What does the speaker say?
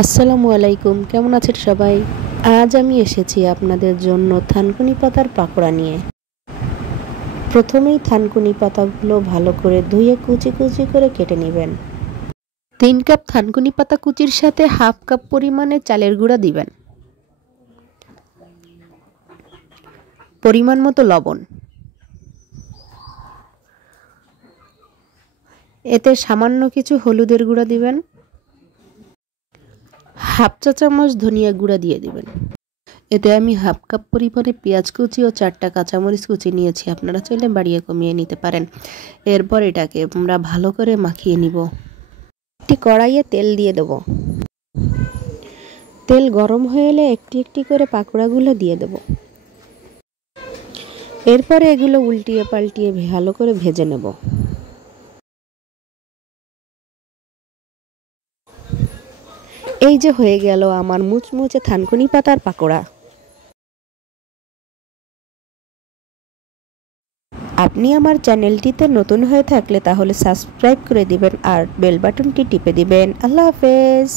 আসসালামু আলাইকুম, কেমন আছেন সবাই? আজ আমি এসেছি আপনাদের জন্য থানকুনি পাতার পাকোড়া নিয়ে। প্রথমেই থানকুনি পাতাগুলো ভালো করে ধুয়ে কুচি কুচি করে কেটে নেবেন। 3 কাপ থানকুনি পাতা কুচির সাথে হাফ কাপ পরিমাণে চালের গুঁড়া দিবেন। পরিমাণ মতো লবণ। এতে সামান্য কিছু হলুদের গুঁড়া দিবেন। হাফ চা চামচ ধনিয়া গুঁড়া দিয়ে দিবেন। এতে আমি হাফ কাপ পরিমাণে পেঁয়াজ কুচি ও 4টা কাঁচামরিচ কুচি নিয়েছি, আপনারা চাইলে বাড়িয়ে কমিয়ে নিতে পারেন। এরপর এটাকে আমরা ভালো করে মাখিয়ে নিব। একটি কড়াইয়ে তেল দিয়ে দেব। তেল গরম হয়ে এলে একটি একটি করে পাকোড়াগুলো দিয়ে দেব। এরপরে এগুলো উল্টিয়ে পাল্টিয়ে ভালো করে ভেজে নেব। এই যে হয়ে গেল আমার মুচমুচে থানকুনি পাতার পাকোড়া। আপনি আমার চ্যানেলটিতে নতুন হয়ে থাকলে তাহলে সাবস্ক্রাইব করে দিবেন আর বেল বাটনটি টিপে দিবেন। আল্লাহ হাফেজ।